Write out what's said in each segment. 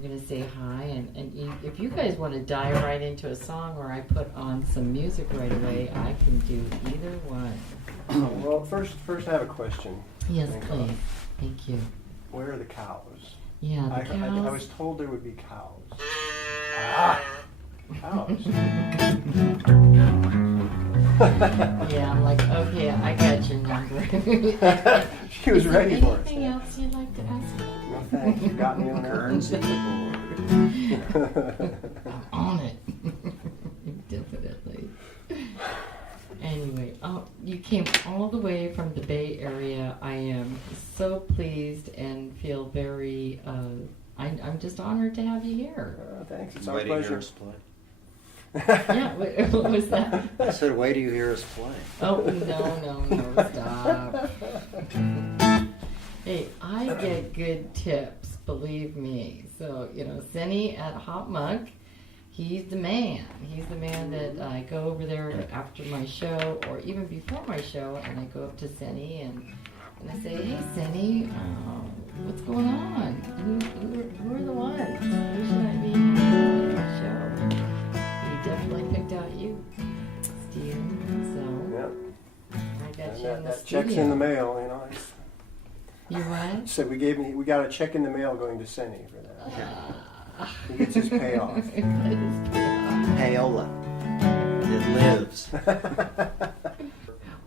we're going to say hi. And if you guys want to dive right into a song or I put on some music right away, I can do either one. Well, first I have a question. Yes, Minkoff. please. Thank you. Where are the cows? Yeah, the cows. I was told there would be cows. Ah, cows. Yeah, I'm like, okay, I got your number. She was ready for us. Anything else you'd like to ask me? No thanks. You got me on Currency. I'm on it. Definitely. Anyway, you came all the way from the Bay Area. I am so pleased and feel very, I'm just honored to have you here. Thanks. It's our Wait to hear pleasure. us play. Yeah, what was that? I said, wait till you hear us play. Oh, no, stop. Hey, I get good tips, believe me. So, Senny at Hot Mug, he's the man. He's the man that I go over there after my show or even before my show, and I go up to Senny and I say, hey, Senny, what's going on? Who are the ones? Who should I be having on my show? He definitely picked out you, Steven. So Yep. I got you in the That studio. check's in the mail, You what? Said we got a check in the mail going to Senny for that. He gets his payoff. Payola. It lives.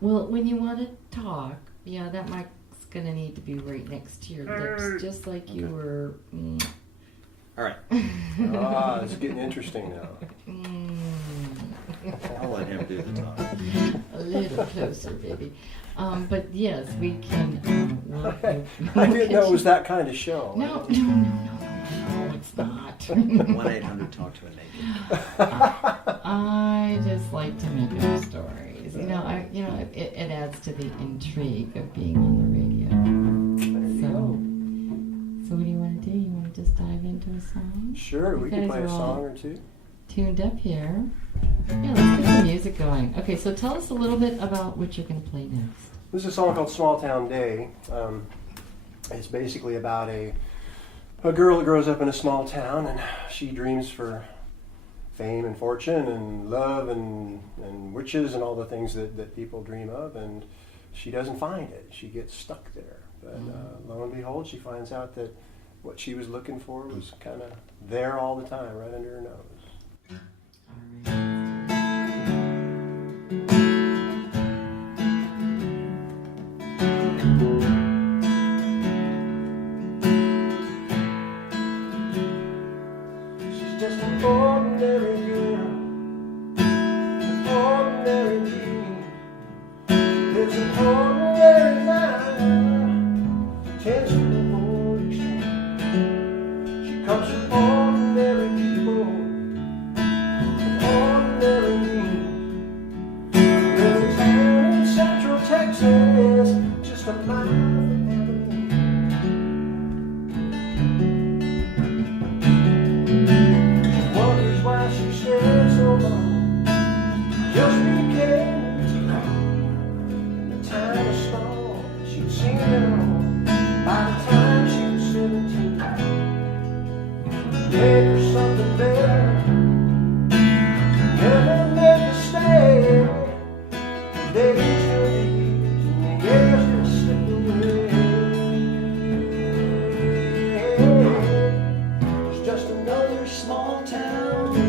Well, when you want to talk, yeah, that mic's gonna need to be right next to your lips, just like you were. All right. It's getting interesting now. I'll let him do the talk. A little closer, baby. But yes, we can. I didn't know it was that kind of show. No, it's not. 1-800-TALK to a naked. I just like to make up stories. It adds to the intrigue of being on the radio. So what do you want to do? You want to just dive into a song? Sure, we can play a song or two. Tuned up here. Yeah, let's get some music going. Okay, so tell us a little bit about what you're going to play next. This is a song called Small Town Day. It's basically about a girl that grows up in a small town and she dreams for fame and fortune and love and riches and all the things that people dream of, and she doesn't find it. She gets stuck there. But lo and behold, she finds out that what she was looking for was kind of there all the time, right under her nose. She's just an ordinary girl, an ordinary dream. She lives an ordinary life, tends to the more extreme. She comes from ordinary people, ordinary means. Lives in town in Central Texas, just a mile from heaven. Wonders why she stayed so long, just became too long. The time was small, she'd seen it all. By the time she was 17, made for something better. Never meant to stay. The days turn to years and the years just slip away. It's just another small town day.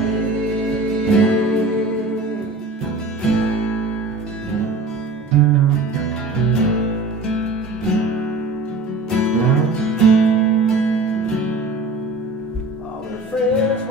All her friends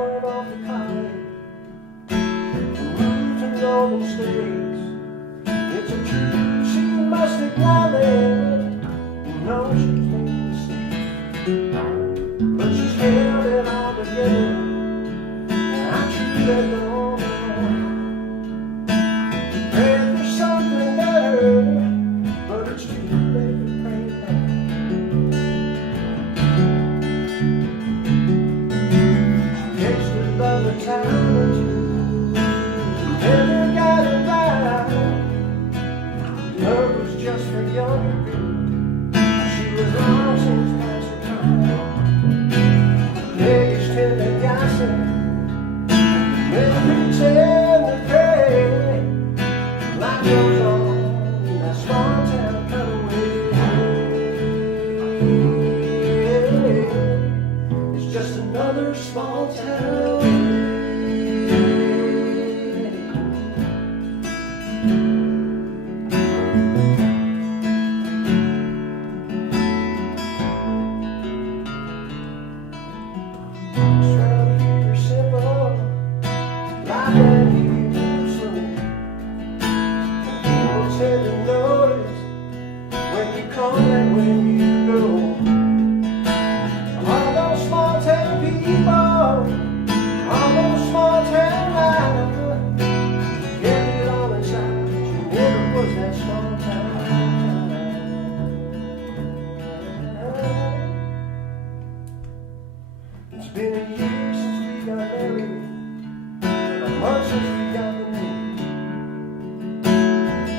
another small town. It's been a year since we got married, and a month since we got the name.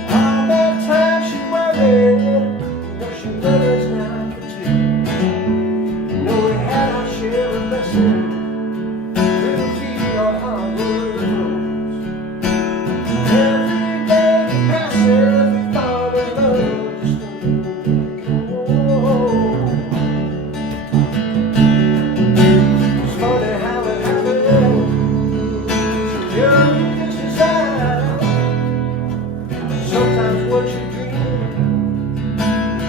All that time she worried, but she loved us now for two. You know we had our share of blessings, little feet on hard-wood roads. Every day that passes, we fall in love just a little more. It's funny how it happens. You're just decide. Sometimes what you dream is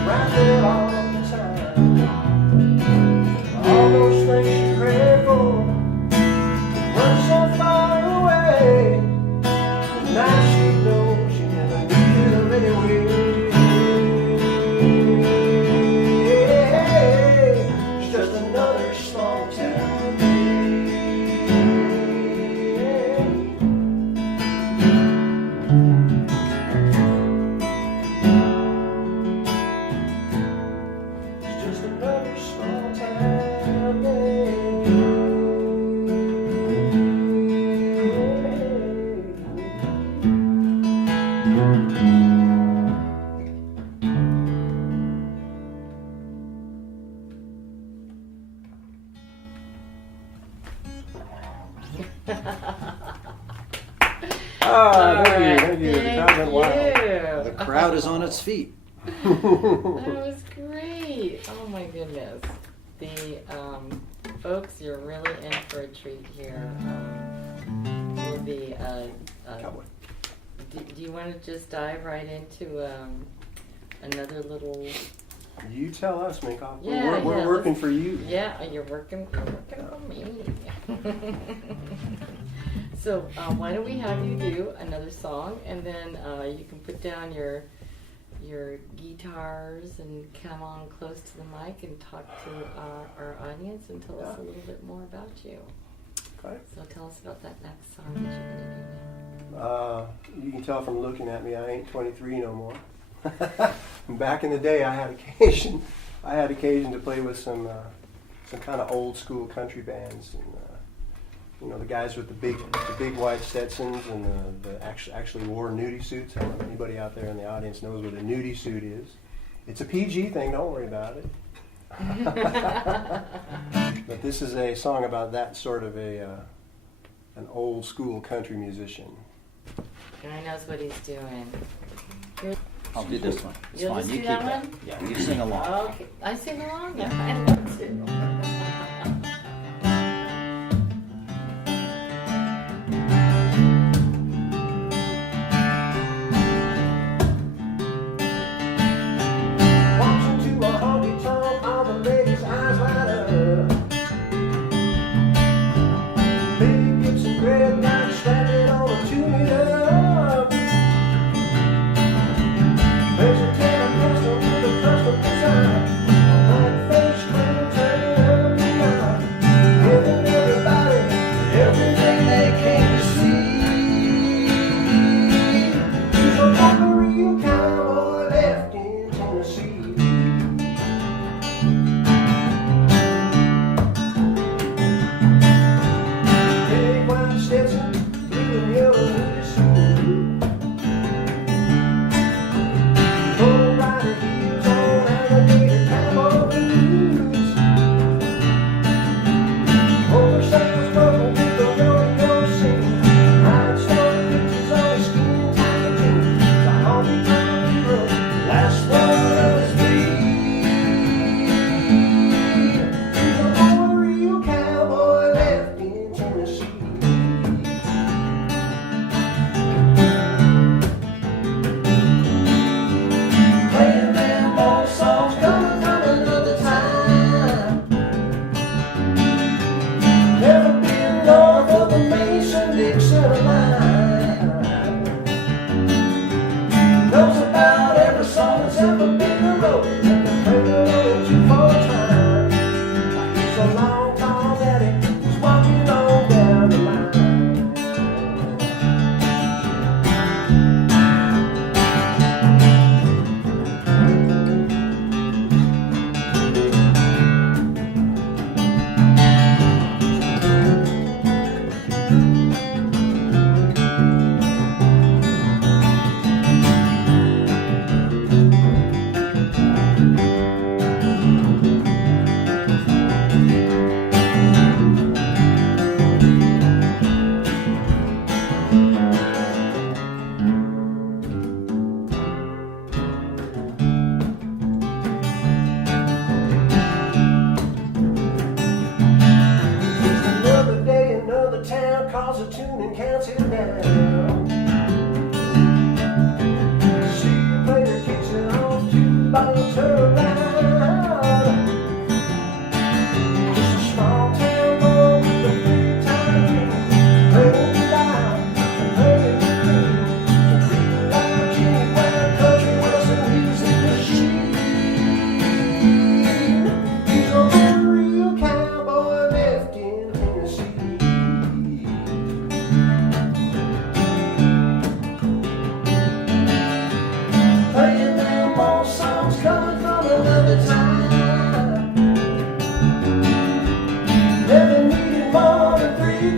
right there all the time. All those things you pray for run so far away. Now she knows she never needed them anyway. It's just another small town. It's just another small town. Thank you. The crowd went wild. The crowd is on its feet. That was great. Oh my goodness. The folks, you're really in for a treat here. Will be Cowboy. do you want to just dive right into another little? You tell us, Minkoff. Yeah, We're yeah, working let's- for you. Yeah, you're working for me. So why don't we have you do another song, and then you can put down your guitars and come on close to the mic and talk to our audience and tell us a little bit more about you. Okay. So tell us about that next song that you're going to do now. You can tell from looking at me, I ain't 23 no more. Back in the day, I had occasion to play with some kind of old school country bands, and you know, the guys with the big white Stetsons and the actually wore nudie suits. I don't know if anybody out there in the audience knows what a nudie suit is. It's a PG thing. Don't worry about it. But this is a song about that sort of an old school country musician. Guy knows what he's doing. I'll do this one. It's You'll fine. just You do keep that that. one? Yeah, you sing along. Okay, I sing along. Yeah, I love to. Walks into a honky tonk, all the ladies' eyes light up. Big Gibson red light standing on a 2-meter. There's a tenor custom with a custom design. A black face clean turning up.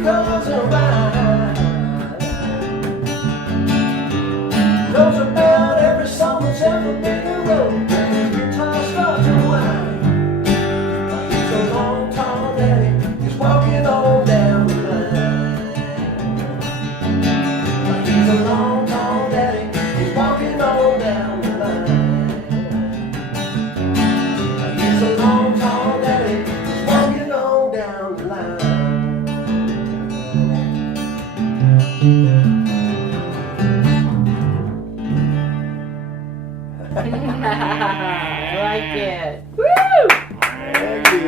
goes around. Knows about every song that's ever been wrote. And his guitar starts to whine. He's a long, tall daddy. He's walking on down the line. He's a long, tall daddy. He's walking on down the line. He's a long, tall daddy. He's walking on down the line. I like it. Woo! Thank you.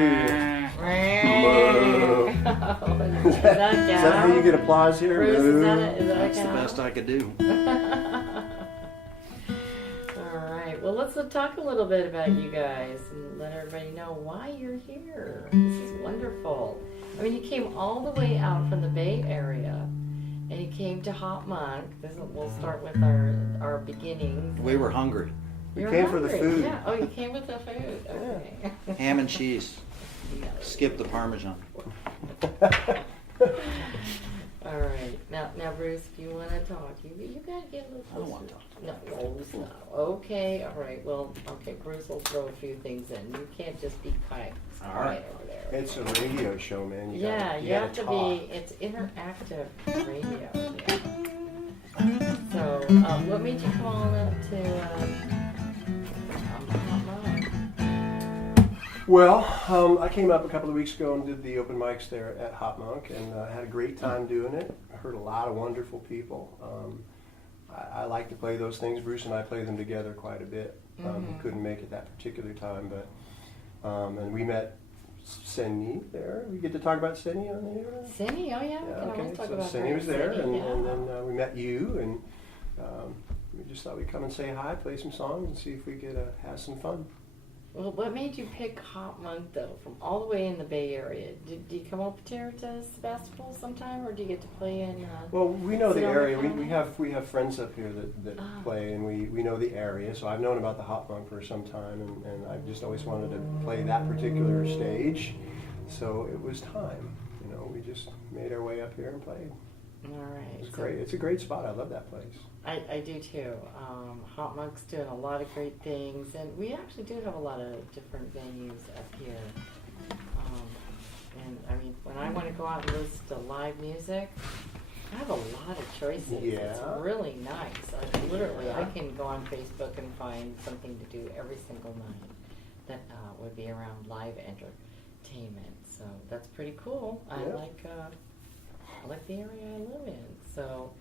Is that Is that how you get applause here? Bruce, is that That's the count? best I could do. All right. Well, let's talk a little bit about you guys and let everybody know why you're here. This is wonderful. I mean, you came all the way out from the Bay Area, and you came to Hot Monk. We'll start with our beginnings. We were hungry. We You're came for the hungry. food. Yeah. Oh, you came with the food. Okay. Ham and cheese. No. Skip the Parmesan. All right. Now, Bruce, if you want to talk, you gotta get a little closer. I don't want to talk. No, okay. All right. Well, okay. Bruce will throw a few things in. You can't just be quiet All right. over there. It's a radio show, man. You have to talk. be. It's interactive radio. Yeah. So, what made you come on up to? Well, I came up a couple of weeks ago and did the open mics there at Hot Monk, and had a great time doing it. I heard a lot of wonderful people. I like to play those things. Bruce and I play them together quite a bit. He couldn't make it that particular time, but and we met Senny there. We get to talk about Senny on the air. Senny, oh yeah. Okay, Talk so about Senny her. was there, Senny, and then we met you, and we just thought we'd come and say hi, play some songs, and see if we could have some fun. Well, what made you pick Hot Monk though, from all the way in the Bay Area? Did you come up here to Sebastopol sometime, or do you get to play in? Well, we know the Sonoma area. County? We have friends up here that play, and we know the area. So I've known about the Hot Monk for some time, and I've just always wanted to play that particular stage. So it was time. You know, we just made our way up here and played. All right. It's great. It's a great spot. I love that place. I do too. Hot Monk's doing a lot of great things, and we actually do have a lot of different venues up here. And I mean, when I want to go out and listen to live music, I have a lot of choices. Yeah. It's really nice. I can go on Facebook and find something to do every single night that would be around live entertainment. So that's pretty cool. I like the area I live in. So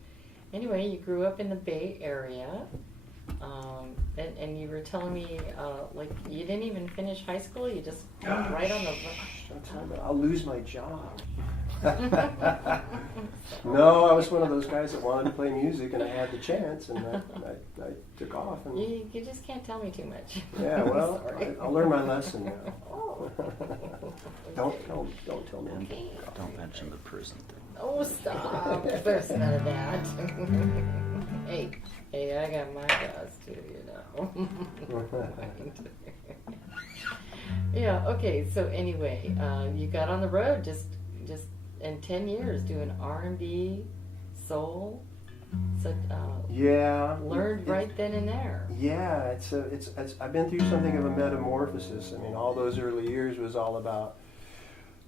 anyway, you grew up in the Bay Area, and you were telling me like you didn't even finish high school. You just went right on the. Don't tell me. I'll lose my job. No, I was one of those guys that wanted to play music, and I had the chance, and I took off. And You just can't tell me too much. yeah, well, Sorry. I'll learn my lesson now. Oh. Don't tell me. Okay. Don't mention the prison thing. Oh, stop. There's none of that. hey, I got my guys too, you know. Yeah, okay, so anyway, you got on the road just in 10 years doing R&B, soul, so Yeah. learned right then and there. Yeah, it's I've been through something of a metamorphosis. I mean, all those early years was all about.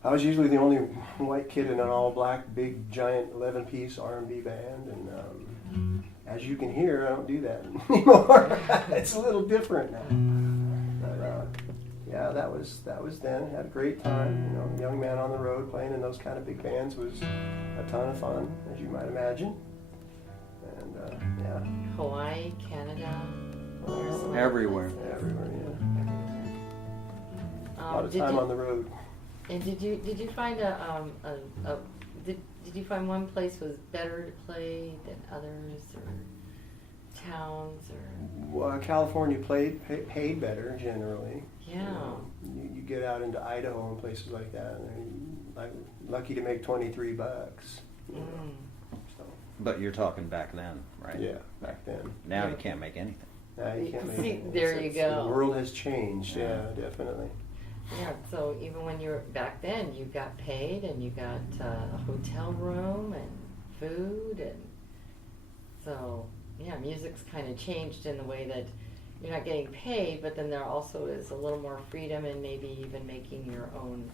I was usually the only white kid in an all-black, big, giant 11-piece R&B band, and as you can hear, I don't do that anymore. It's a little different now. But, yeah, that was then. Had a great time. You know, young man on the road playing in those kind of big bands was a ton of fun, as you might imagine. And yeah, Hawaii, Canada, Everywhere. everywhere. Yeah, a lot of time on the road. And did you find did you find one place was better to play than others, or towns, or? Well, California paid better generally. Yeah. You know, you get out into Idaho and places like that, and I'm lucky to make $23. You know, so, But you're talking back then, right? yeah, back then. Now you can't make anything. Now you can't make See, it. there you go. The world has changed. Yeah, definitely. Yeah, so even when you were back then, you got paid and you got a hotel room and food, and so yeah, music's kind of changed in the way that you're not getting paid, but then there also is a little more freedom and maybe even making your own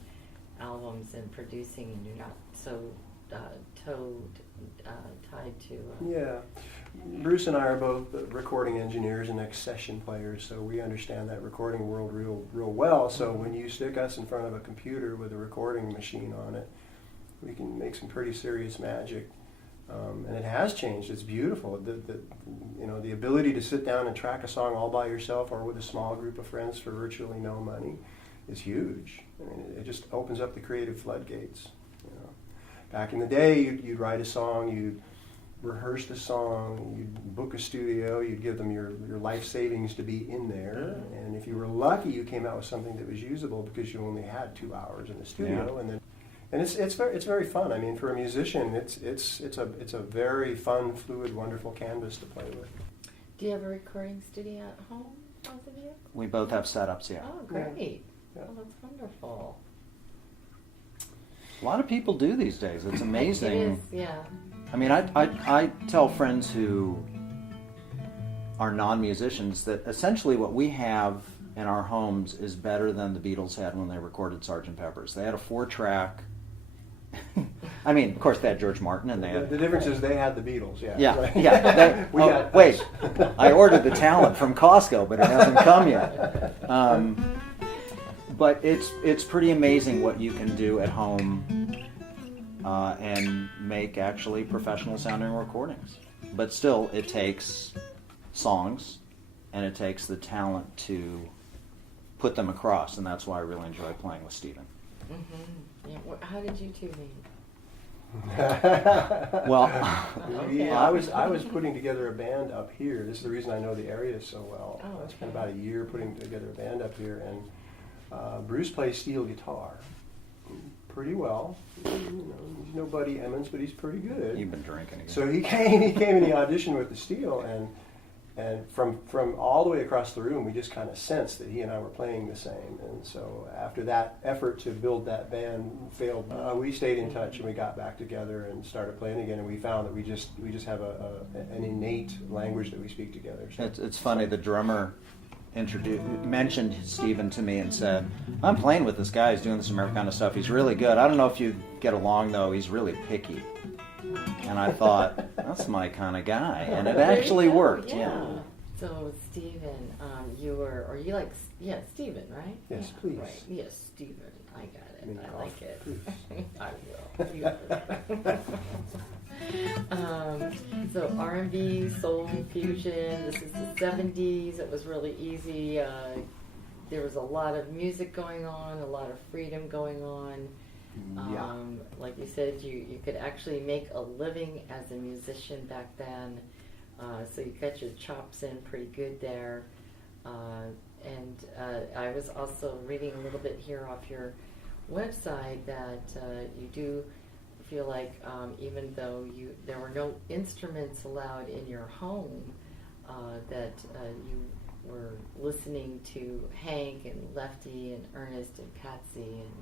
albums and producing, and you're not so tied to. Yeah. Bruce and I are both recording engineers and ex-session players, so we understand that recording world real well. So when you stick us in front of a computer with a recording machine on it, we can make some pretty serious magic. And it has changed. It's beautiful. The ability to sit down and track a song all by yourself or with a small group of friends for virtually no money is huge. I mean, it just opens up the creative floodgates. Back in the day, you'd write a song, you'd rehearse the song, you'd book a studio, you'd give them your life savings to be in there, and if you were lucky, you came out with something that was usable because you only had 2 hours in the studio, and it's very fun. I mean, for a musician, it's a very fun, fluid, wonderful canvas to play with. Do you have a recording studio at home, both of you? We both have setups, yeah. Oh, great. Yeah. Oh, that's wonderful. A lot of people do these days. It's amazing. It is, yeah. I mean, I tell friends who are non-musicians that essentially what we have in our homes is better than the Beatles had when they recorded Sgt. Pepper's. They had a 4-track. I mean, of course, they had George Martin, and they had... The difference is they had the Beatles, yeah. Yeah, Right. yeah. Wait, I ordered the talent from Costco, but it hasn't come yet. But it's pretty amazing what you can do at home and make actually professional sounding recordings. But still, it takes songs and it takes the talent to put them across, and that's why I really enjoy playing with Stephen. Mm-hmm. Yeah. How did you two meet? Well, Okay. I was putting together a band up here. This is the reason I know the area so well. Oh, I spent about a year putting together a band up here, and Bruce plays steel guitar pretty well. He's no Buddy Emmons, but he's pretty good. you've been drinking again. So he came and he auditioned with the steel, and from all the way across the room, we just kind of sensed that he and I were playing the same. And so after that effort to build that band failed, we stayed in touch and we got back together and started playing again. And we found that we just have an innate language that we speak together. So It's funny, the drummer mentioned Stephen to me and said, I'm playing with this guy, he's doing this Americana stuff, he's really good. I don't know if you get along though, he's really picky. And I thought, that's my kind of guy. And it actually worked, yeah. So Stephen, Stephen, right? Yes, Yeah, please. Right. Yes, Stephen. I got it. Minkoff, I like it. please. I will. So R&B, soul fusion. This is the 70s. It was really easy. There was a lot of music going on, a lot of freedom going on. Yeah. Like you said, you could actually make a living as a musician back then. So you got your chops in pretty good there. And I was also reading a little bit here off your website that you do feel like even though there were no instruments allowed in your home, that you were listening to Hank and Lefty and Ernest and Patsy, and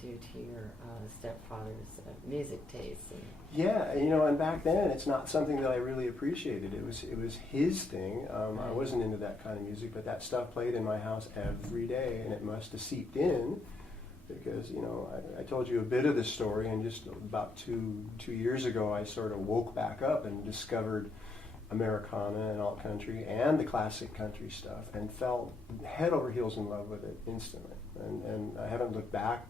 due to your stepfather's music tastes. Yeah, and back then it's not something that I really appreciated. It was his thing. I wasn't into that kind of music, but that stuff played in my house every day, and it must have seeped in because I told you a bit of the story, and just about two years ago I sort of woke back up and discovered Americana and alt country and the classic country stuff, and fell head over heels in love with it instantly, and I haven't looked back.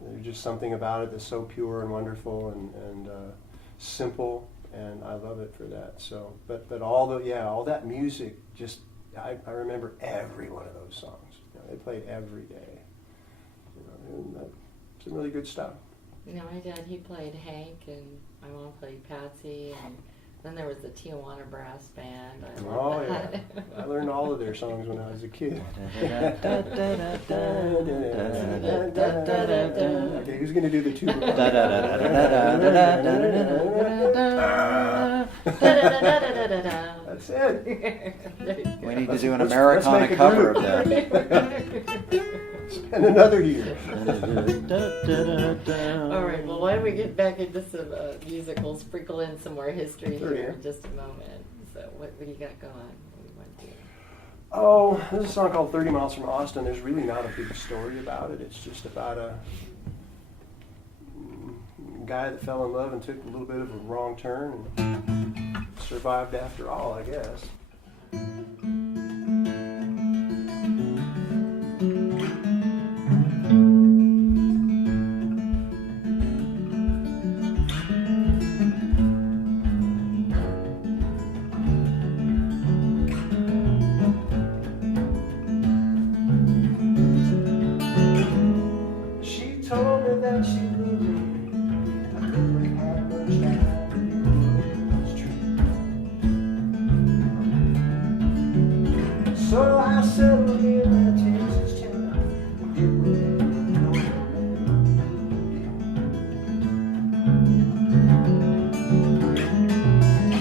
There's just something about it that's so pure and wonderful and simple, and I love it for that. So, but all that music, just I remember every one of those songs. They played every day. Some really good stuff. My dad, he played Hank, and my mom played Patsy, and then there was the Tijuana Brass Band. I love that. Yeah. I learned all of their songs when I was a kid. Okay, who's going to do the tuba? That's it. We need to do an Americana cover of that. that. spend another year. All right, well, why don't we get back into some musicals, sprinkle in some more history Sure, here yeah. in just a moment. So what do you got going? What do you want to do? Oh, there's a song called 30 Miles from Austin. There's really not a big story about it. It's just about a guy that fell in love and took a little bit of a wrong turn and survived after all, I guess. She told me that she loved me. I couldn't have much time to do it was true. So I settled in that Texas town and did whatever no man did.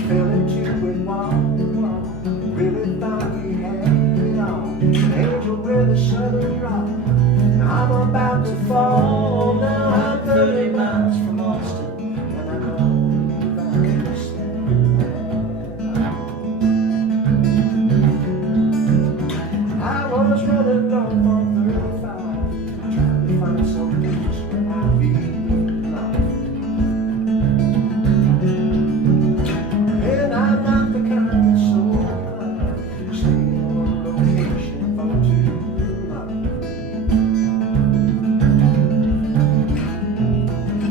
Fell into it wall to wall. Really thought we had it all. An angel with a southern drawl. I'm about to fall, now I'm 30 miles from Austin, and I don't understand. I was running low on 35, trying to find some peace where I'd be alive. And I'm not the kind that's so inclined to stay in one location for too long.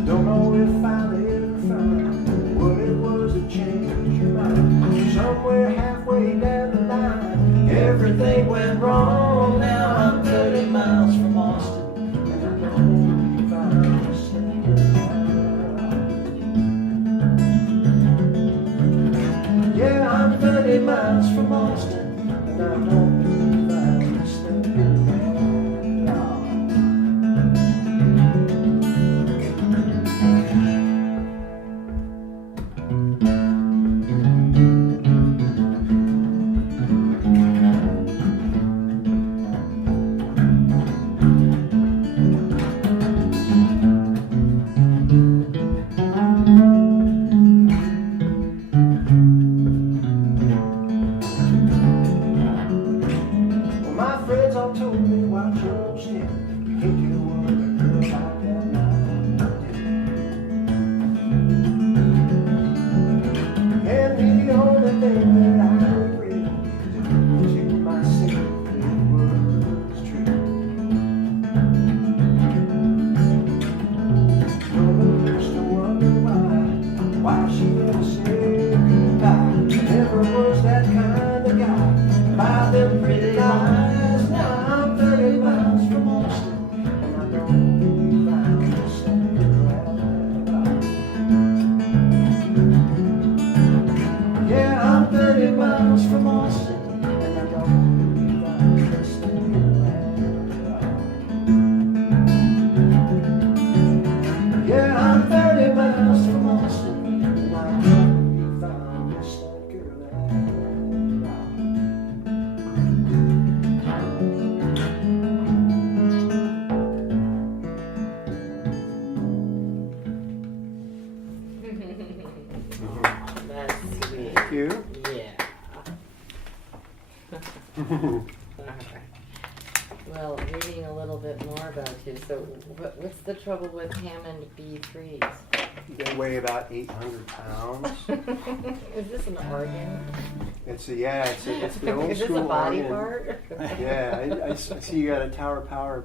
Don't know if I'll ever find what it was that changed your mind. Somewhere halfway down the line, everything went wrong. Now I'm 30 miles from Austin, and I don't believe I understand. Yeah, I'm 30 miles from Austin, and I don't believe I understand. Well, my friends all told me to watch your step. You can't do one with a girl like that now. And the only thing that I regret is if you took my secret, it was true. Mother used to wonder why she never said goodbye. Never was that kind of guy. By them pretty lies, now I'm 30 miles from Austin, and I don't believe I understand right. Yeah, I'm 30 miles from Austin, and I don't believe I understand right. Yeah, I'm 30 miles from Austin, and I don't believe I understand girl at all. That's sweet. Thank you. Yeah. All right. Well, reading a little bit more about you. So, what's the trouble with Hammond B3s? They weigh about 800 pounds. Is this an organ? It's the old Is this school a body organ. part? Yeah, I see you got a Tower Power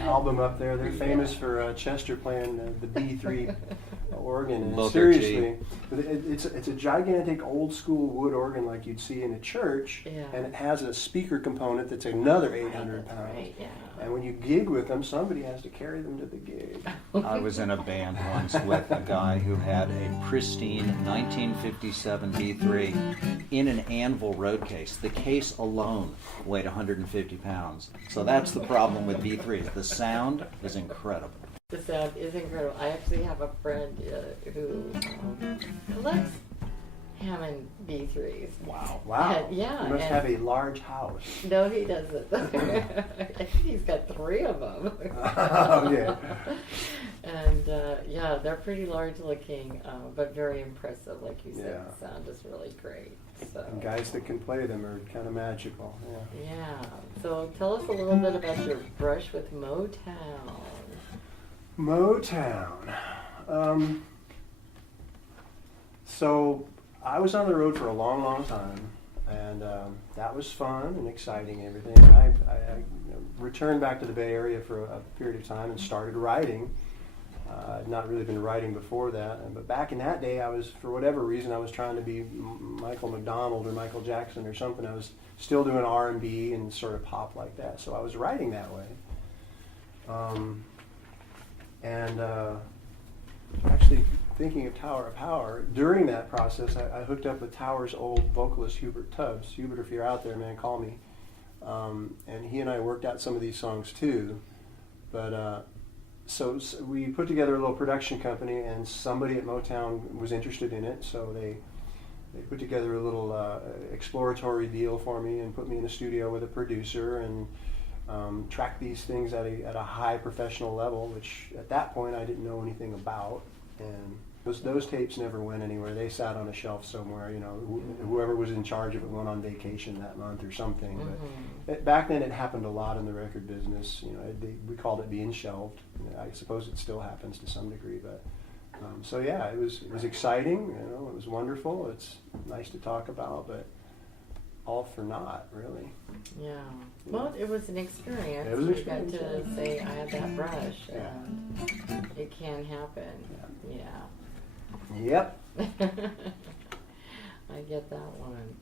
album up there. They're famous for Chester playing the B3 organ. And Booker T. seriously, it's a gigantic old school wood organ like you'd see in a church, Yeah. and it has a speaker component that's another 800 That's pounds. right, yeah. And when you gig with them, somebody has to carry them to the gig. I was in a band once with a guy who had a pristine 1957 B3 in an Anvil road case. The case alone weighed 150 pounds. So that's the problem with B3s. The sound is incredible. The sound is incredible. I actually have a friend who collects Hammond B3s. Wow. And, yeah. You must and- have a large house. No, he doesn't. I think he's got 3 of them. Oh, yeah. And yeah, they're pretty large looking, but very impressive. Like you said, Yeah. the sound is really great. So. And guys that can play them are kind of magical. Yeah. Yeah. So tell us a little bit about your brush with Motown. Motown. So I was on the road for a long, long time, and that was fun and exciting and everything. And I returned back to the Bay Area for a period of time and started writing. I'd not really been writing before that, but back in that day, I was, for whatever reason, I was trying to be Michael McDonald or Michael Jackson or something. I was still doing R&B and sort of pop like that, so I was writing that way. Actually, thinking of Tower of Power, during that process, I hooked up with Tower's old vocalist, Hubert Tubbs. Hubert, if you're out there, man, call me. And he and I worked out some of these songs too. But so we put together a little production company, and somebody at Motown was interested in it, so they put together a little exploratory deal for me and put me in the studio with a producer and track these things at a high professional level, which at that point I didn't know anything about. And those tapes never went anywhere. They sat on a shelf somewhere. You know, whoever was in charge of it went on vacation that month or something. Mm-hmm. But back then it happened a lot in the record business. You know, we called it being shelved. I suppose it still happens to some degree. But so yeah, it was exciting. You know, it was wonderful. It's nice to talk about, but all for naught, really. Yeah. Well, it was an experience. It was an You got experience, to say, I had that brush, Yeah. and it can happen. Yeah. Yep. I get that one.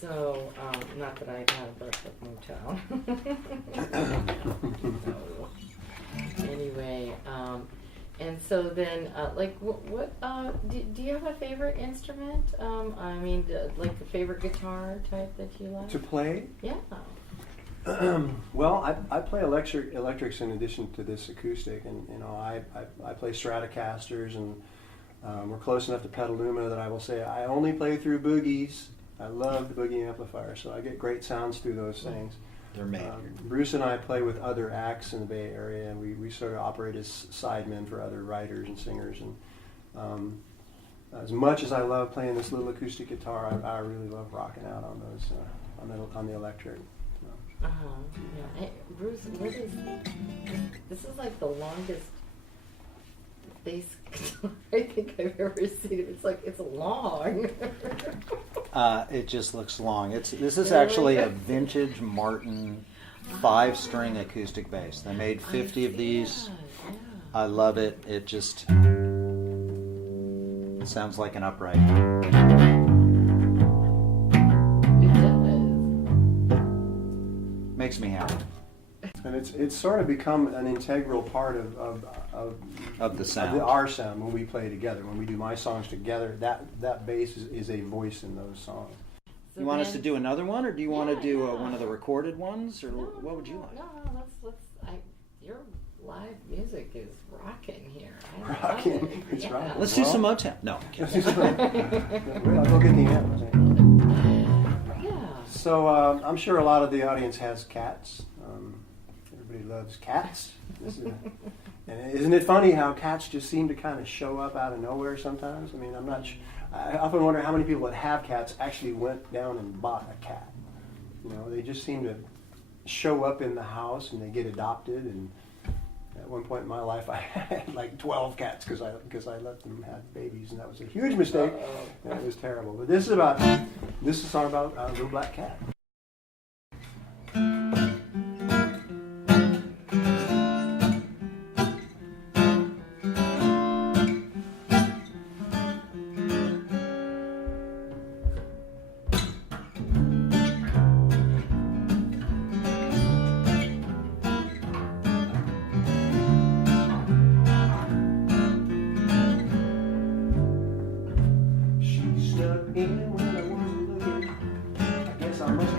So, not that I've had a brush with Motown. No. Anyway, and so then, like, what do you have a favorite instrument? I mean, like a favorite guitar type that you like? To play? Yeah. Well, I play electrics in addition to this acoustic, and you know I play Stratocasters, and we're close enough to Petaluma that I will say I only play through boogies. I love the boogie amplifier, so I get great sounds through those things. They're made. Bruce and I play with other acts in the Bay Area, and we sort of operate as sidemen for other writers and singers. And as much as I love playing this little acoustic guitar, I really love rocking out on those on the electric. Yeah. Hey, Bruce, this is like the longest bass guitar I think I've ever seen. It's long. It just looks long. This is actually a vintage Martin 5-string acoustic bass. They made 50 of these. Yeah. I love it. It just sounds like an upright. It does. Makes me happy. And it's sort of become an integral part Of the sound. our sound when we play together. When we do my songs together, that bass is a voice in those songs. So You want us then- to do another one, or do you want to Yeah, do yeah. one of the recorded ones, or No, what would you like? No, let's. Your live music is rocking here. I love Rocking. it. It's Yeah. rocking. Let's do some Motown. No, I'm kidding. I'll go get the amp. Yeah. So I'm sure a lot of the audience has cats. Everybody loves cats. And isn't it funny how cats just seem to kind of show up out of nowhere sometimes? I mean, I'm not. I often wonder how many people that have cats actually went down and bought a cat. You know, they just seem to show up in the house and they get adopted. And at one point in my life, I had like 12 cats because I let them have babies, and that was a huge mistake. And it was terrible. But this is a song about a little black cat. She snuck in when I wasn't looking. I guess I must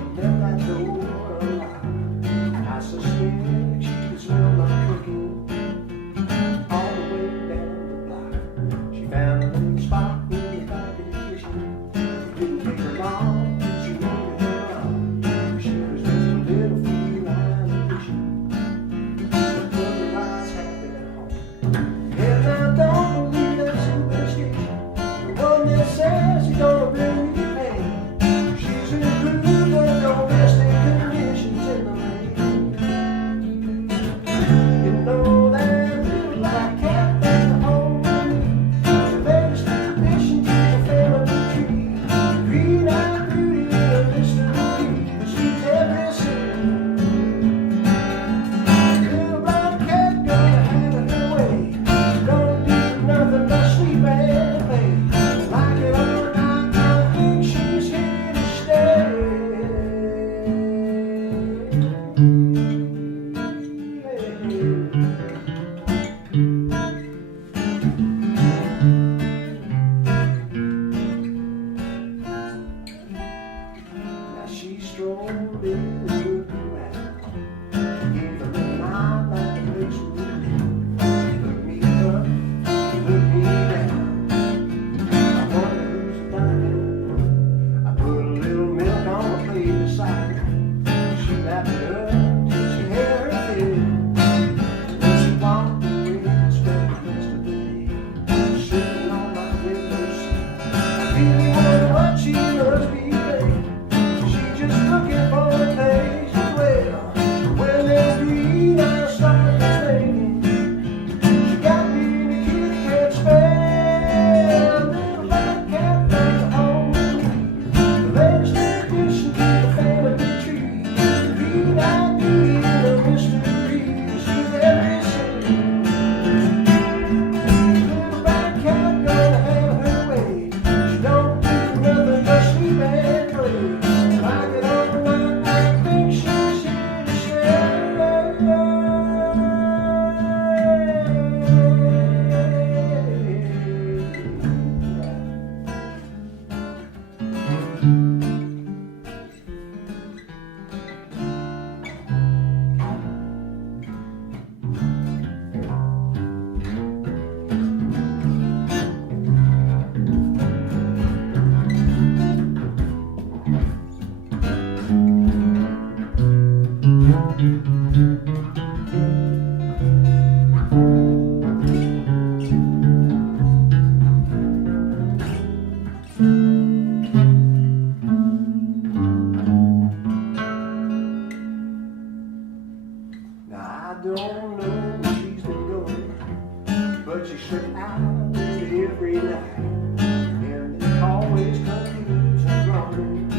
she stripped out every night, and it always comes and runs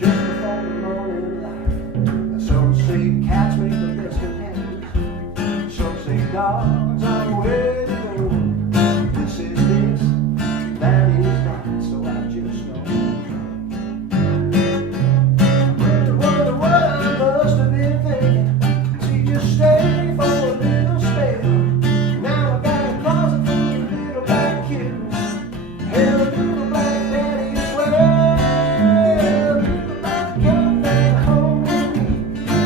just before the morning light. Some say cats make the best companions, some say dogs are the way to go. This is this, that is that, so I just know. What the world must have been thinking, she just stayed for a little spell. Now I got a closet full of little black kittens, and a little black daddy as well. Little black cat back home with me,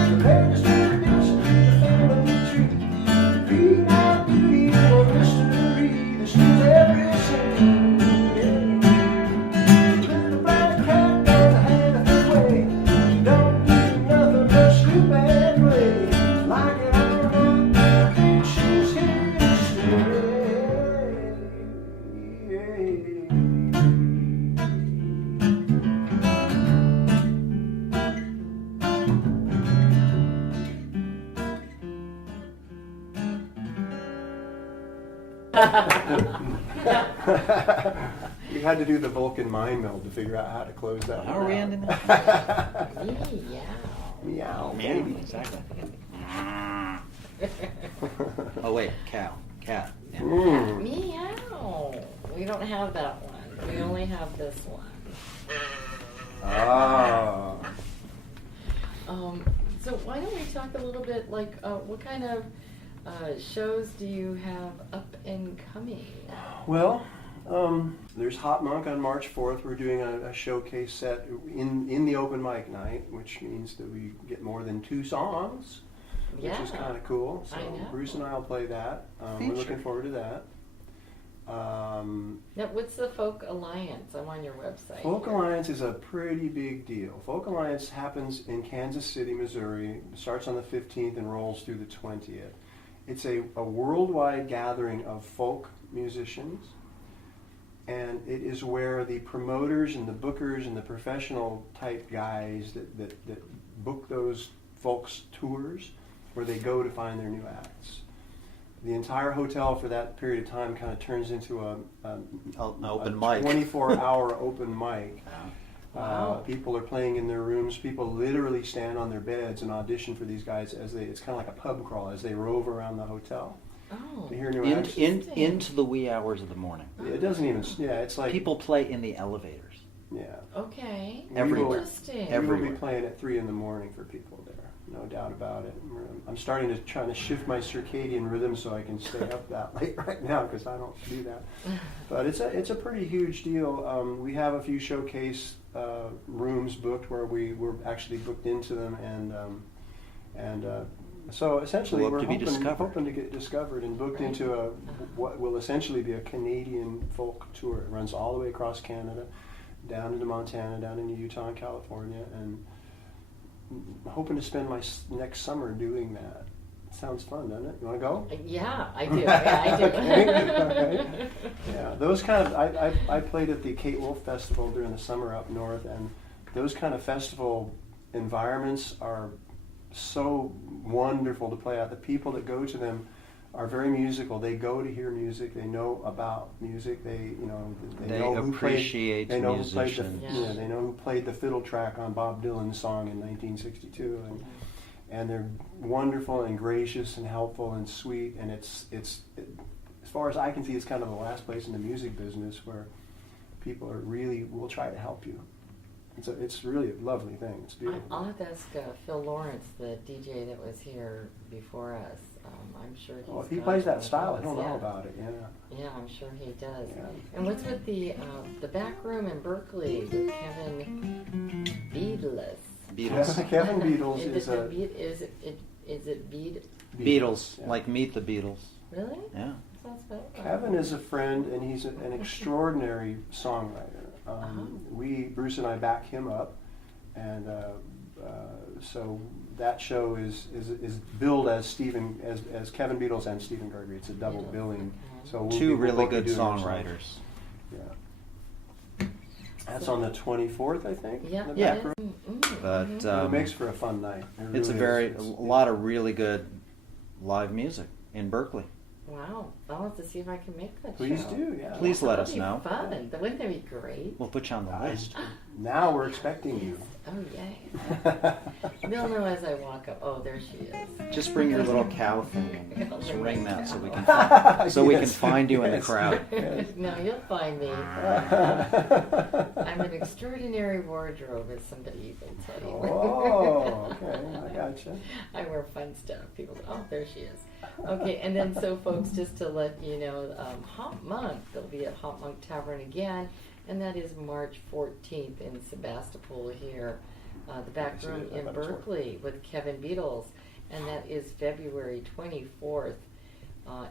the latest tradition is a family tree. Feed our beauty for mystery, this is everything. Little black cat don't have her way, she don't do nothing but snoop and play. Like it or not, she's here to stay. We had to do the Vulcan mind meld to figure out how to close that. How are we ending that? Yeah. Meow, Yeah, baby. exactly. Oh wait, cat. Yeah. Mm. Meow. We don't have that one. We only have this one. Ah. So why don't we talk a little bit like what kind of shows do you have up and coming? Well, there's Hot Monk on March 4th. We're doing a showcase set in the open mic night, which means that we get more than 2 songs, which is kind of cool. So I know. Bruce and I will play that. We're looking forward to that. Now, what's the Folk Alliance? I'm on your website. Folk here. Alliance is a pretty big deal. Folk Alliance happens in Kansas City, Missouri. Starts on the 15th and rolls through the 20th. It's a worldwide gathering of folk musicians, and it is where the promoters and the bookers and the professional type guys that book those folks tours, where they go to find their new acts. The entire hotel for that period of time kind of turns into An open a mic. 24-hour open mic. Wow. People are playing in their rooms. People literally stand on their beds and audition for these guys as it's kind of like a pub crawl as they rove around the hotel Oh. to hear new acts. Into the wee hours of the morning. It doesn't even, it's like, People play in the elevators. yeah. Okay. Everywhere. Interesting. We will Everywhere. be playing at 3 in the morning for people there, no doubt about it. I'm starting to try to shift my circadian rhythm so I can stay up that late right now because I don't do that. But it's a pretty huge deal. We have a few showcase rooms booked where we were actually booked into them, and so essentially Hope we're to be hoping to get discovered and booked into what will essentially be a Canadian folk tour. It runs all the way across Canada, down into Montana, down into Utah and California, and hoping to spend my next summer doing that. Sounds fun, doesn't it? You want to go? Yeah, I do. Yeah, I do. Okay. Yeah, those kind of, I played at the Kate Wolf Festival during the summer up north, and those kind of festival environments are so wonderful to play at. The people that go to them are very musical. They go to hear music. They know about music. They know who appreciate played. They know musicians. who played the, They know who played the fiddle track on Bob Dylan's song in 1962, and they're wonderful and gracious and helpful and sweet. And it's as far as I can see, it's kind of the last place in the music business where people are really will try to help you. It's really a lovely thing. It's beautiful. I'll have to ask Phil Lawrence, the DJ that was here before us. I'm sure he's. Oh, if he got plays one that of style, I those, don't know yeah. about it. Yeah. Yeah, I'm sure he does. Yeah. And what's with the back room in Berkeley with Kevin Beadless? Kevin Beatles is a Is it Bead? Beatles, Yeah. like Meet the Beatles. Really? Yeah. Sounds about right. Kevin is a friend, and he's an extraordinary songwriter. Bruce and I back him up, and so that show is billed as as Kevin Beatles and Stephen Gregory. It's a double Beatles, billing. okay. So Two really both be good doing our songs. songwriters. Yeah. That's on the 24th, I think. Yeah. in the Yeah. back room. But It makes for a fun night. It it's really is. a lot of really good live music in Berkeley. Wow. I'll have to see if I can make that Please show. do, yeah. Please let us That'd be know. fun. Wouldn't that be great? We'll put you on the list. Now we're expecting you. Oh, yay. They'll know as I walk up. Oh, there she is. Just bring your little cow thing and I'll just bring ring my that so cow. we can we can Yes, find you in the yes. crowd. No, you'll find me. I'm an extraordinary wardrobe, as somebody will tell you. Oh, okay, I gotcha. I wear fun stuff. People say, oh, there she is. Okay, and then so folks, just to let you know, Hop Monk, they'll be at Hop Monk Tavern again, and that is March 14th in Sebastopol here, the back room in Berkeley with Kevin Beatles, and that is February 24th,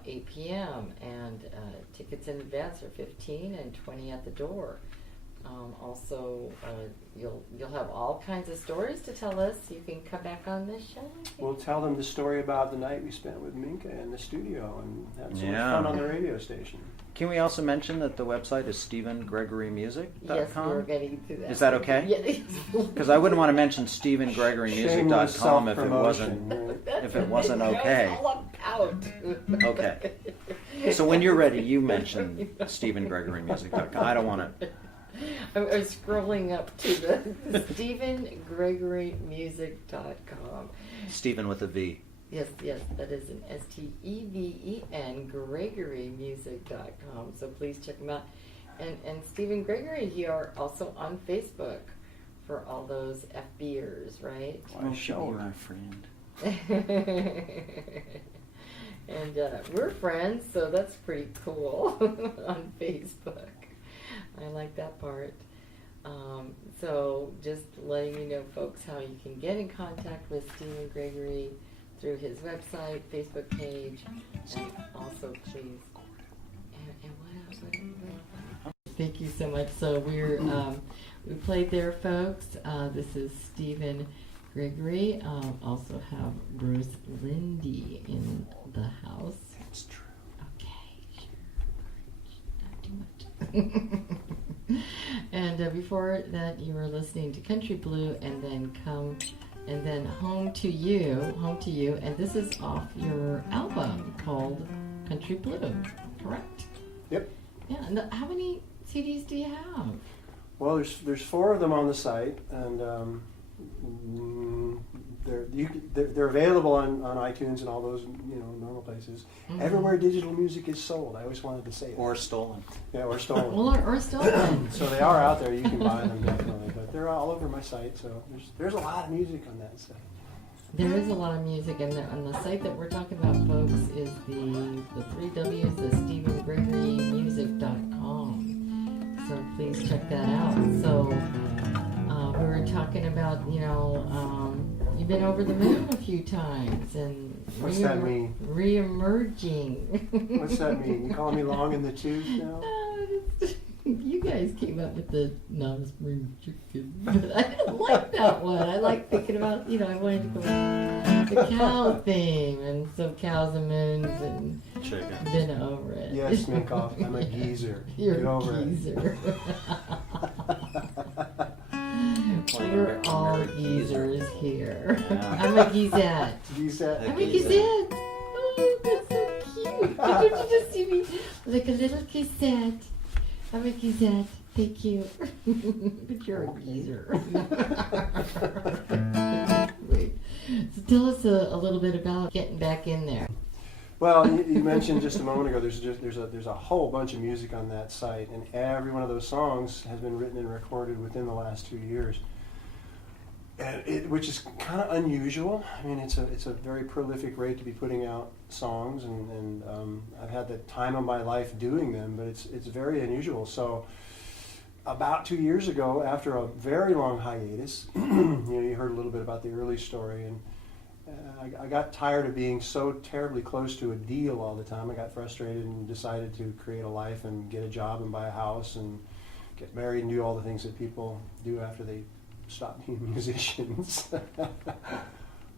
8 p.m. And tickets in advance are $15 and $20 at the door. Also, you'll have all kinds of stories to tell us. You can come back on this show. I think. We'll tell them the story about the night we spent with Minka in the studio and had so much Yeah. fun on the radio station. Can we also mention that the website is StephenGregoryMusic.com? Yes, we were getting to that. Is that okay? Yes. Because I wouldn't want to mention Shameless StephenGregoryMusic.com if it wasn't. self-promotion. if it wasn't okay. That's all about. Okay. So when you're ready, you mention StephenGregoryMusic.com. I don't want to. I was scrolling up to the StephenGregoryMusic.com. Stephen with a V. Yes, that is an STEVEN, GregoryMusic.com. So please check him out. And Stephen Gregory here also on Facebook for all those FBers, right? Why show her, my friend. And we're friends, so that's pretty cool on Facebook. I like that part. So just letting you know, folks, how you can get in contact with Stephen Gregory through his website, Facebook page, and also please. And what else? Thank you so much. So we played there, folks. This is Stephen Gregory. Also have Bruce Lindy in the house. That's true. Okay, sure. Not too much. And before that, you were listening to Country Blue, and then Home to You, and this is off your album called Country Blue, correct? Yep. Yeah. And how many CDs do you have? Well, there's 4 of them on the site, and they're available on iTunes and all those normal places. Mm-hmm. Everywhere digital music is sold. I always wanted to say that. Or stolen. Yeah, or stolen. Well, or stolen. So they are out there. You can buy them definitely, but they're all over my site. So there's a lot of music on that site. There is a lot of music, and on the site that we're talking about, folks, is the 3 W's, the StephenGregoryMusic.com. So please check that out. So we were talking about, you've been over the moon a few times, and What's that mean? Re-emerging. What's that mean? You call me long in the tooth now? You guys came up with the non-spring chicken, but I didn't like that one. I like thinking about, I wanted to go the cow theme, and so cows and moons, and Chicken. been over it. Yes, Minkoff. I'm a geezer. You're Get a over geezer. Playing We're American all geezers. geezers here. Yeah. I'm a geezette. it. Geezer. I'm a geezette. geezette. Oh, that's so cute. Don't you just see me like a little geezette? I'm a geezette. Thank you. But you're a geezer. Wait. So tell us a little bit about getting back in there. Well, you mentioned just a moment ago. There's a whole bunch of music on that site, and every one of those songs has been written and recorded within the last 2 years, and which is kind of unusual. I mean, it's a very prolific rate to be putting out songs, and I've had the time of my life doing them, but it's very unusual. So about 2 years ago, after a very long hiatus, you heard a little bit about the early story, and I got tired of being so terribly close to a deal all the time. I got frustrated and decided to create a life and get a job and buy a house and get married and do all the things that people do after they stop being musicians.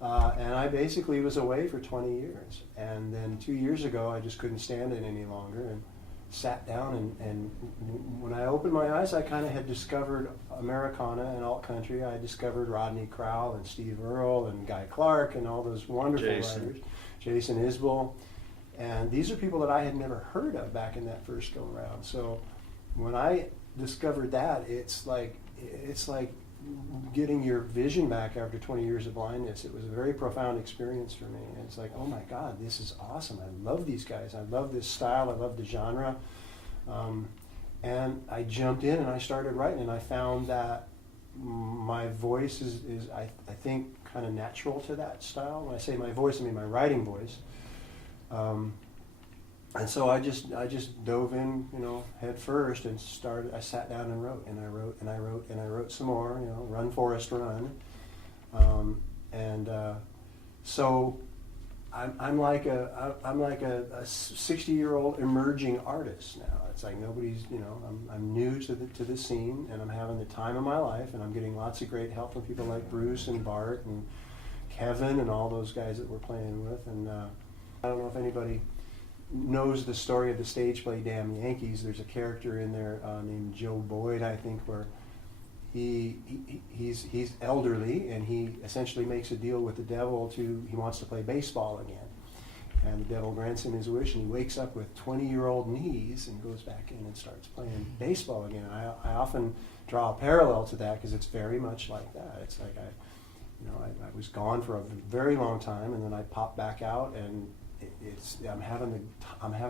And I basically was away for 20 years. And then 2 years ago, I just couldn't stand it any longer and sat down, and when I opened my eyes, I kind of had discovered Americana and alt country. I discovered Rodney Crowell and Steve Earle and Guy Clark and all those wonderful writers, Jason Isbell, And these are people that I had never heard of back in that first go around. So when I discovered that, it's like getting your vision back after 20 years of blindness. It was a very profound experience for me. And it's like, oh my God, this is awesome. I love these guys. I love this style. I love the genre. And I jumped in and I started writing, and I found that my voice is I think, kind of natural to that style. When I say my voice, I mean my writing voice. And so I just dove in, head first, and started. I sat down and wrote, and I wrote, and I wrote, and I wrote some more. Run, Forrest, run. So I'm like a 60-year-old emerging artist now. It's like nobody's, I'm new to the scene, and I'm having the time of my life, and I'm getting lots of great help from people like Bruce and Bart and Kevin and all those guys that we're playing with. And I don't know if anybody knows the story of the stage play Damn Yankees. There's a character in there named Joe Boyd, I think, where he's elderly, and he essentially makes a deal with the devil he wants to play baseball again. And the devil grants him his wish, and he wakes up with 20-year-old knees and goes back in and starts playing baseball again. I often draw a parallel to that because it's very much like that. It's like I was gone for a very long time, and then I popped back out, and I'm having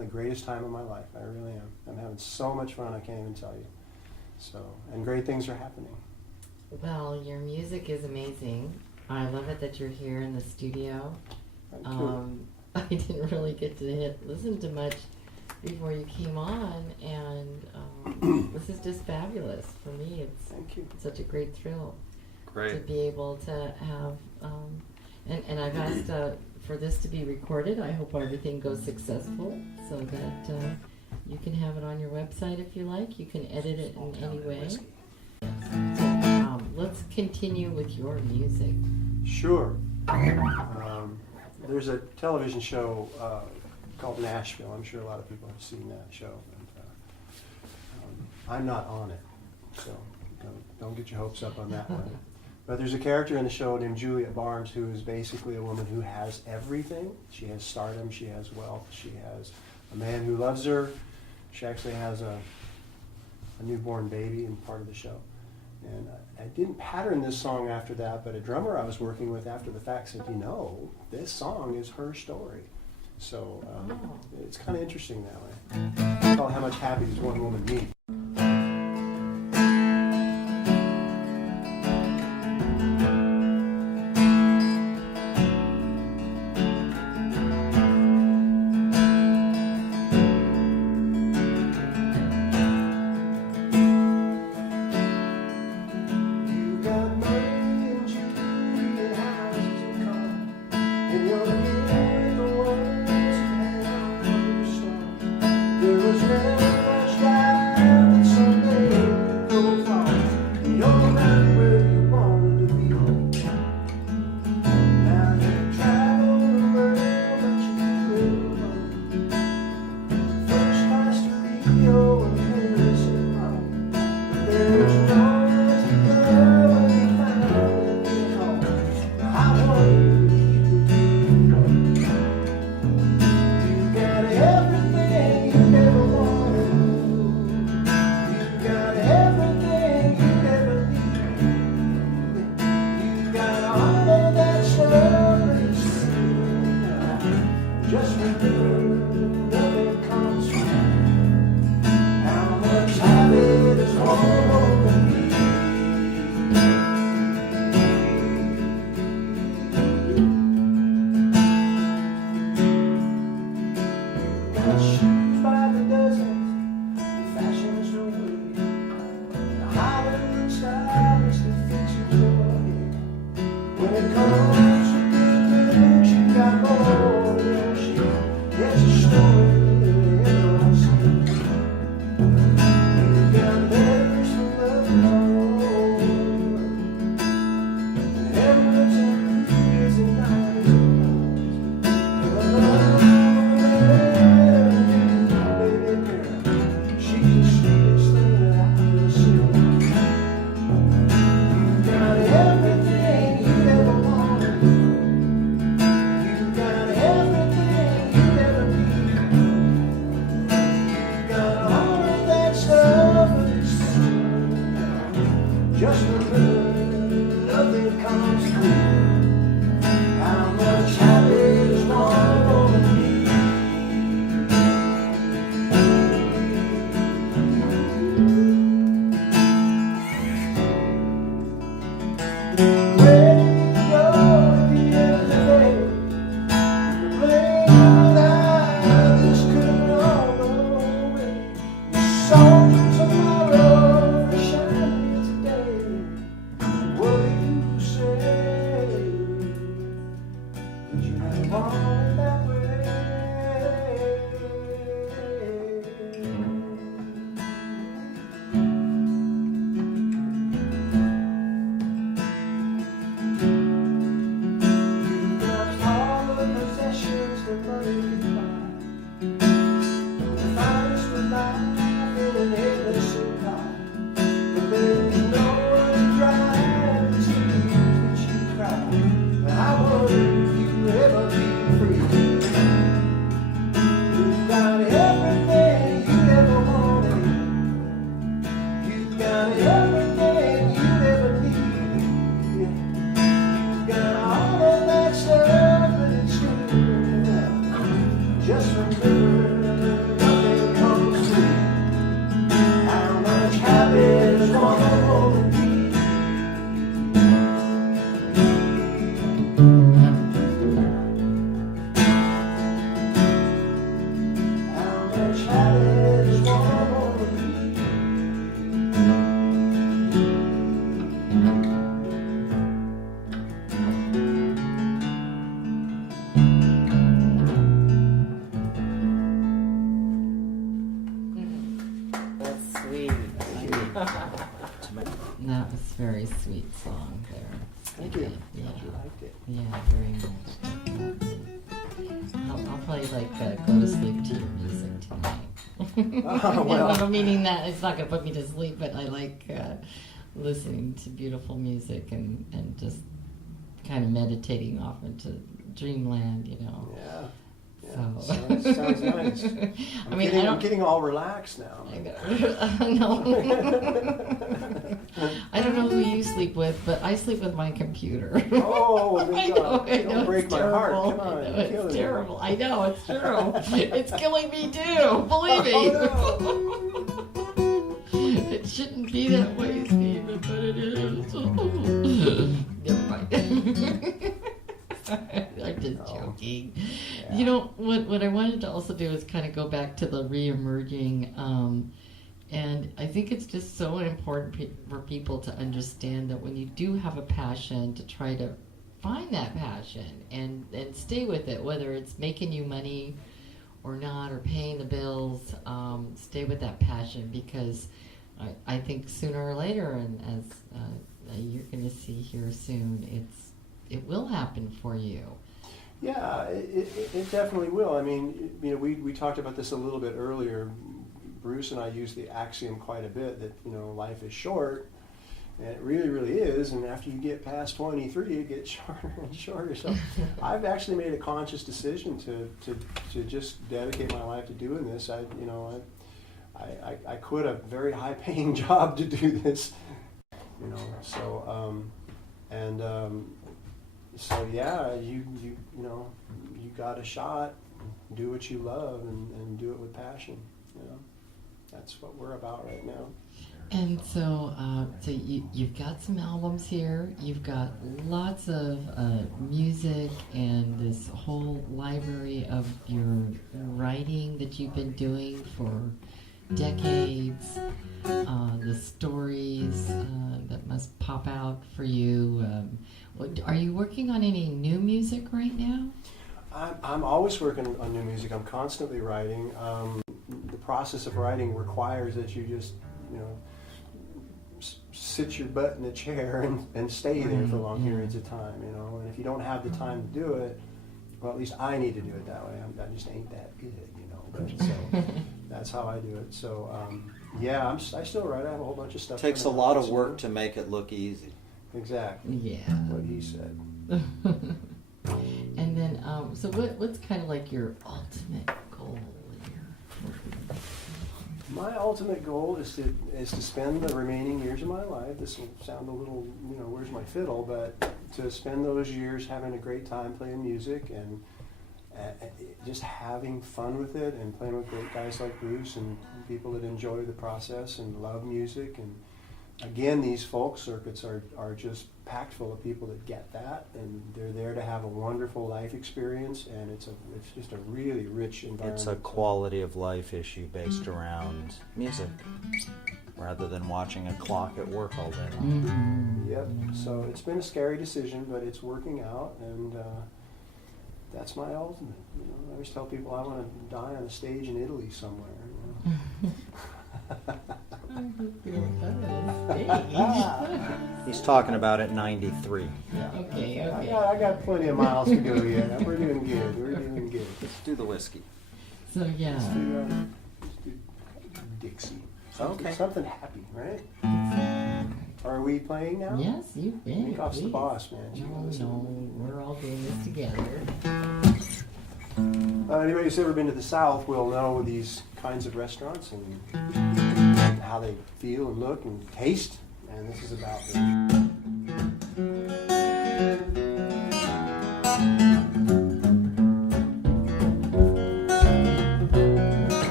the greatest time of my life. I really am. I'm having so much fun, I can't even tell you. So, and great things are happening. Well, your music is amazing. I love it that you're here in the studio. Thank you. I didn't really get to listen to much before you came on, and this is just fabulous. For me, Thank you. It's such a great thrill to Great. be able to have, and I've asked for this to be recorded. I hope everything goes successful so that you can have it on your website if you like. You can edit it in any way. So, let's continue with your music. Sure. There's a television show called Nashville. I'm sure a lot of people have seen that show. And, I'm not on it, so don't get your hopes up on that one. But there's a character in the show named Juliet Barnes, who is basically a woman who has everything. She has stardom, she has wealth, she has a man who loves her. She actually has a newborn baby in part of the show. And I didn't pattern this song after that, but a drummer I was working with after the fact said, this song is her story. So it's kind of interesting that way. It's called How Much Happy Does One Woman Need? There was never much life. sweet. That was a very sweet song there. Thank you. Yeah. You liked it. Yeah, very much. I'll probably go to sleep to your music tonight. Oh, well. Meaning that it's not going to put me to sleep, but I like listening to beautiful music and just kind of meditating off into dreamland, you know. Yeah. So. Sounds nice. I'm getting all relaxed now. I know. I don't know who you sleep with, but I sleep with my computer. Oh, I know, don't break my heart. Come on, I know, it's terrible. I know, it's true. It's killing me too. Believe me. Oh, no. It shouldn't be that way, Stephen, but it is. Never mind. I'm just joking. Yeah. You know, what I wanted to also do is kind of go back to the re-emerging, and I think it's just so important for people to understand that when you do have a passion, to try to find that passion and stay with it, whether it's making you money or not, or paying the bills, stay with that passion, because I think sooner or later, and as you're going to see here soon, it will happen for you. Yeah, it definitely will. I mean, you know, we talked about this a little bit earlier. Bruce and I use the axiom quite a bit that, you know, life is short, and it really, really is. And after you get past 23, it gets shorter and shorter. So I've actually made a conscious decision to just dedicate my life to doing this. I quit a very high-paying job to do this, you know. So so yeah, you know, you got a shot. Do what you love and do it with passion. You know, that's what we're about right now. And so, you've got some albums here. You've got lots of music and this whole library of your writing that you've been doing for decades. The stories that must pop out for you. Are you working on any new music right now? I'm always working on new music. I'm constantly writing. The process of writing requires that you just, you know, sit your butt in a chair and stay there for long periods of time, you know. And if you don't have the time to do it, well, at least I need to do it that way. I just ain't that good, you know. But so that's how I do it. So yeah, I still write. I have a whole bunch of stuff. Takes a lot of work to make it look easy. Exactly. Yeah. What he said. And then, so what's kind of like your ultimate goal here? My ultimate goal is to spend the remaining years of my life. This will sound a little, you know, where's my fiddle? But to spend those years having a great time playing music and just having fun with it, and playing with great guys like Bruce and people that enjoy the process and love music. And again, these folk circuits are just packed full of people that get that, and they're there to have a wonderful life experience, and it's just a really rich environment. It's a quality of life issue based around music, rather than watching a clock at work all day long. Mm-hmm. Yep. So it's been a scary decision, but it's working out, and that's my ultimate. You know, I always tell people I want to die on a stage in Italy somewhere. You know? I hope you don't die on stage. He's talking about at 93. Yeah. Okay. I got plenty of miles to go yet. We're doing good. Let's do the whiskey. So yeah. Let's do Dixie. Okay. Something happy, right? Are we playing now? Yes, you've been. Minkoff's the boss, man. No, we're all doing this together. Anybody who's ever been to the South will know these kinds of restaurants and how they feel and look and taste, and this is about them.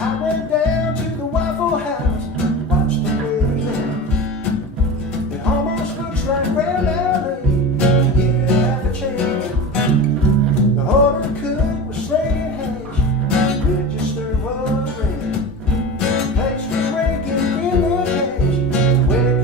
I went down to the Waffle House, watched the waiters there. It almost looks like Grand Alley. Give it half a chance. The order cook was slaying hash. Register was ringing. Place was breaking in the cash. When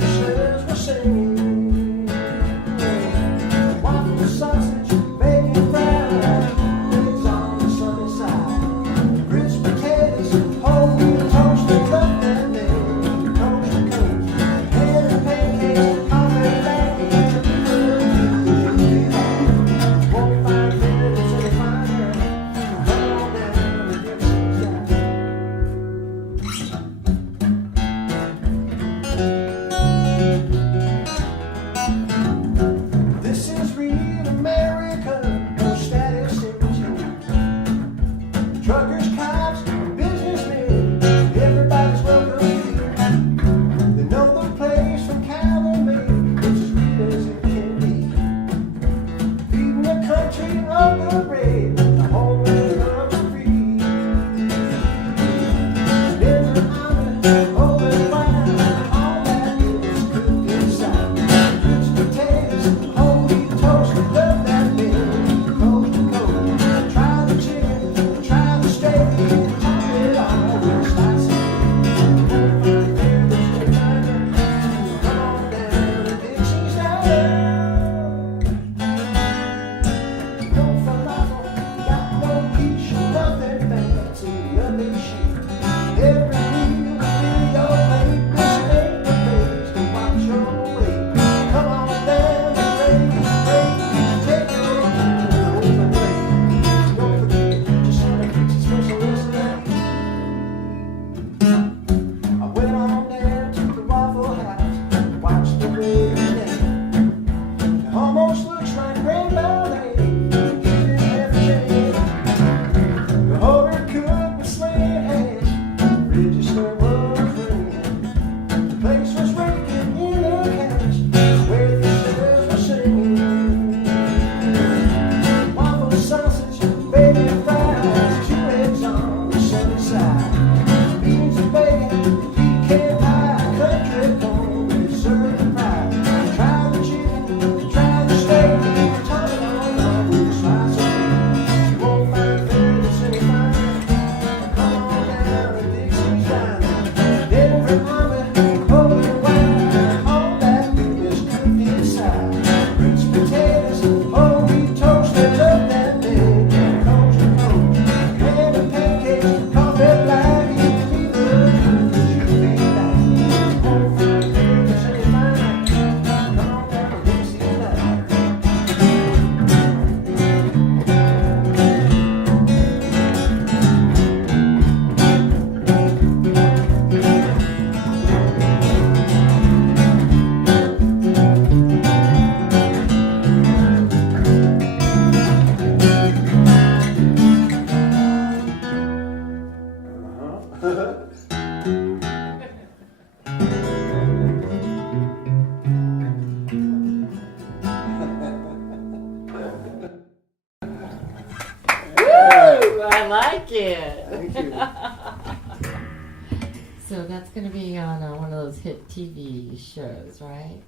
Woo! I like it. Thank you. So that's going to be on one of those hit TV shows, right?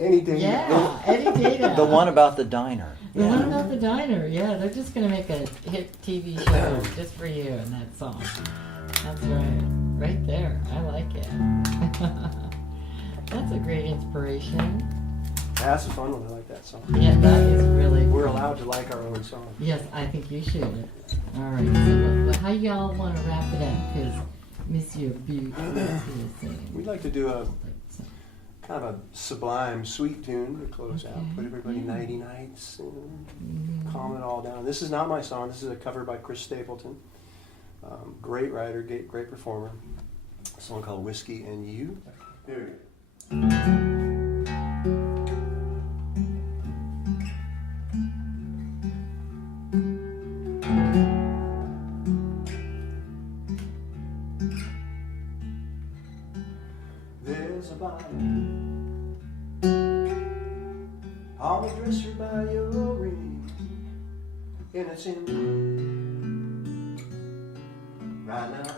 Any day. Yeah, Eddie Data. The one about the diner. The one about the diner. Yeah, they're just going to make a hit TV show just for you and that song. That's right. Right there. I like it. That's a great inspiration. That's a fun one. I like that song. Yeah, that is really We're cool. allowed to like our own song. Yes, I think you should. All right. So how y'all want to wrap it up? Because Monsieur Butte is here singing. We'd like to do a kind of a sublime, sweet tune to close out. Put everybody nighty nights and calm it all down. This is not my song. This is a cover by Chris Stapleton. Great writer, great performer. A song called Whiskey and You. There we go. There's a bottle on the dresser by your ring, and it's empty right now.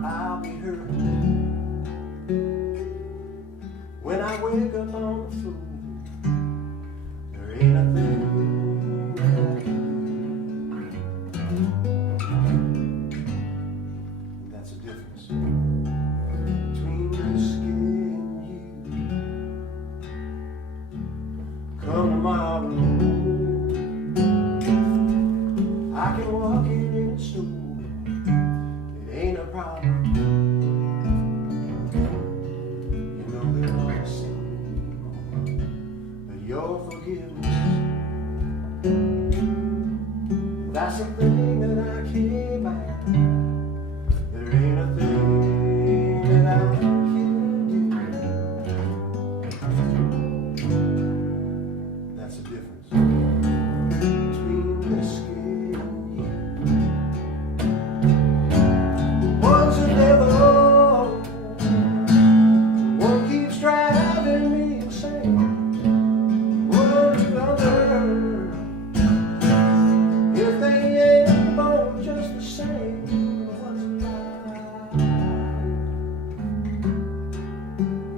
I'll be hurt when I wake up on the floor. There ain't a thing that I can do. That's the difference between whiskey and you. Come tomorrow, I can walk in the store. It ain't a problem. You know that I'll see but your forgiveness. That's the thing that I can't buy. There ain't a thing that I can't do. That's the difference between whiskey and you. One's a devil, one keeps driving me insane. One's another, if they ain't both just the same. One's a lie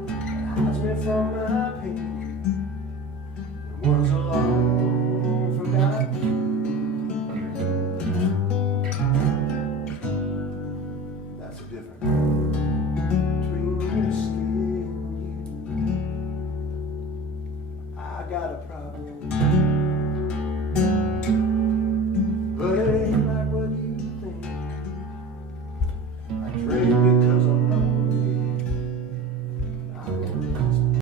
that hides me from my pain, and one's a long forgotten. That's the difference between whiskey and you. I got a problem, but it ain't like what you think. I drink